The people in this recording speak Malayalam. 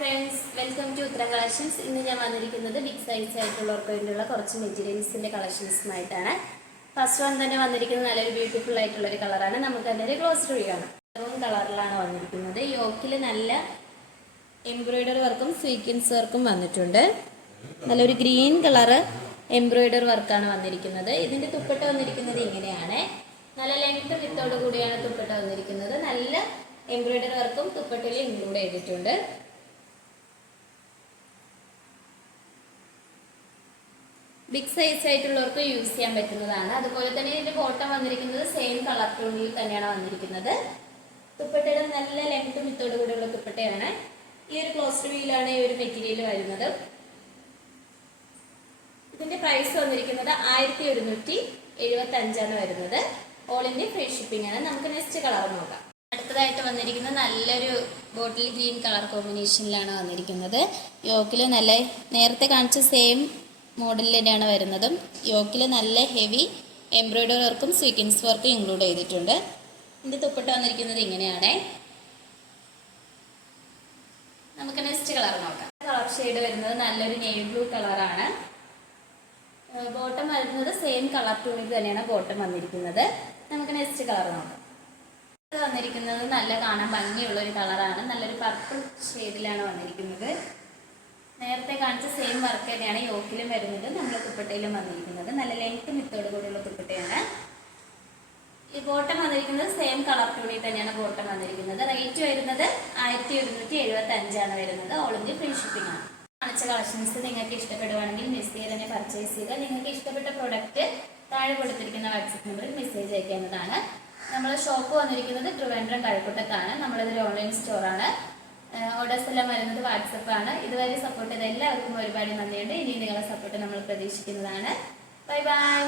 ഫ്രണ്ട്സ്, വെൽക്കം ടു ഉത്തരം കളക്ഷൻസ്. ഇന്ന് ഞാൻ വന്നിരിക്കുന്നത് ബിഗ് സൈസ് ആയിട്ടുള്ളവർക്ക് വേണ്ടിയുള്ള കുറച്ച് മെറ്റീരിയൽസിന്റെ കളക്ഷൻസുമായിട്ടാണ്. ഫസ്റ്റ് വൺ തന്നെ വന്നിരിക്കുന്നത് നല്ലൊരു ബ്യൂട്ടിഫുൾ ആയിട്ടുള്ള ഒരു കളറാണ്. നമുക്ക് തന്നെ ഒരു ക്ലോസ് റിവ്യൂ ആണ്. മെറൂൺ കളറിലാണ് വന്നിരിക്കുന്നത്. യോക്കിൽ നല്ല എംബ്രോയിഡറി വർക്കും സീക്വൻസ് വർക്കും വന്നിട്ടുണ്ട്. നല്ലൊരു ഗ്രീൻ കളറ് എംബ്രോയിഡറി വർക്കാണ് വന്നിരിക്കുന്നത്. ഇതിന്റെ തുപ്പട്ട വന്നിരിക്കുന്നത് ഇങ്ങനെയാണ്. നല്ല ലെങ്ത് വിത്തോട് കൂടിയാണ് തുപ്പട്ട വന്നിരിക്കുന്നത്. നല്ല എംബ്രോയിഡറി വർക്കും തുപ്പട്ടയിൽ ഇൻക്ലൂഡ് ചെയ്തിട്ടുണ്ട്. ബിഗ് സൈസ് ആയിട്ടുള്ളവർക്ക് യൂസ് ചെയ്യാൻ പറ്റുന്നതാണ്. അതുപോലെ തന്നെ ഇതിന്റെ ബോട്ടം വന്നിരിക്കുന്നത് സെയിം കളർ ടോണിൽ തന്നെയാണ് വന്നിരിക്കുന്നത്. തുപ്പട്ടയുടെ നല്ല ലെങ്ത് വിത്തോട് കൂടിയുള്ള തുപ്പട്ടയാണ്. ഈ ഒരു ക്ലോസ് റിവ്യൂലാണ് ഈ ഒരു മെറ്റീരിയൽ വരുന്നത്. ഇതിന്റെ പ്രൈസ് വന്നിരിക്കുന്നത് 1175 വരുന്നത്. ഓൾ ഇന്ത്യ ഫ്രീ ഷിപ്പിംഗ് ആണ്. നമുക്ക് നെക്സ്റ്റ് കളർ നോക്കാം. അടുത്തതായിട്ട് വന്നിരിക്കുന്നത് നല്ലൊരു ബോട്ടിൽ ഗ്രീൻ കളർ കോമ്പിനേഷനിലാണ് വന്നിരിക്കുന്നത്. യോക്കിൽ നല്ല നേരത്തെ കാണിച്ച സെയിം മോഡലിൽ തന്നെയാണ് വരുന്നതും. യോക്കിൽ നല്ല ഹെവി എംബ്രോയിഡറി വർക്കും സീക്വൻസ് വർക്കും ഇൻക്ലൂഡ് ചെയ്തിട്ടുണ്ട്. ഇതിന്റെ തുപ്പട്ട വന്നിരിക്കുന്നത് ഇങ്ങനെയാണ്. നമുക്ക് നെക്സ്റ്റ് കളർ നോക്കാം. കളർ ഷെയ്ഡ് വരുന്നത് നല്ലൊരു നേവി ബ്ലൂ കളറാണ്. ബോട്ടം വരുന്നത് സെയിം കളർ ടൂണിൽ തന്നെയാണ് ബോട്ടം വന്നിരിക്കുന്നത്. നമുക്ക് നെക്സ്റ്റ് കളർ നോക്കാം. ഇത് വന്നിരിക്കുന്നത് നല്ല കാണാൻ ഭംഗിയുള്ള ഒരു കളറാണ്. നല്ലൊരു പർപ്പിൾ ഷെയ്ഡിലാണ് വന്നിരിക്കുന്നത്. നേരത്തെ കാണിച്ച സെയിം വർക്ക് തന്നെയാണ് യോക്കിലും വരുന്നത്. നമ്മൾ തുപ്പട്ടയിലും വന്നിരിക്കുന്നത്. നല്ല ലെങ്ത് മിത്തോട് കൂടിയുള്ള തുപ്പട്ടയാണ്. ഈ ബോട്ടം വന്നിരിക്കുന്നത് സെയിം കളർ ടൂണിൽ തന്നെയാണ് ബോട്ടം വന്നിരിക്കുന്നത്. റേറ്റ് വരുന്നത് 1175 വരുന്നത്. ഓൾ ഇന്ത്യ ഫ്രീ ഷിപ്പിംഗ് ആണ്. കാണിച്ച കളക്ഷൻസ് നിങ്ങൾക്ക് ഇഷ്ടപ്പെടുവാണെങ്കിൽ മെസ്സേജ് തന്നെ പർച്ചേസ് ചെയ്യുക. നിങ്ങൾക്ക് ഇഷ്ടപ്പെട്ട പ്രൊഡക്റ്റ് താഴെ കൊടുത്തിരിക്കുന്ന വാട്സപ്പ് നമ്പറിൽ മെസ്സേജ് അയക്കേണ്ടതാണ്. നമ്മൾ ഷോപ്പ് വന്നിരിക്കുന്നത് ട്രിവാൻഡ്രം കഴക്കൂട്ടത്താണ്. നമ്മളിതൊരു ഓൺലൈൻ സ്റ്റോറാണ്. ഓർഡേഴ്സ് എല്ലാം വരുന്നത് വാട്സപ്പാണ്. ഇതുവരെ സപ്പോർട്ട് ചെയ്ത എല്ലാവർക്കും ഒരുപാട് നന്ദിയുണ്ട്. ഇനി നിങ്ങളുടെ സപ്പോർട്ട് നമ്മൾ പ്രതീക്ഷിക്കുന്നതാണ്. Bye bye.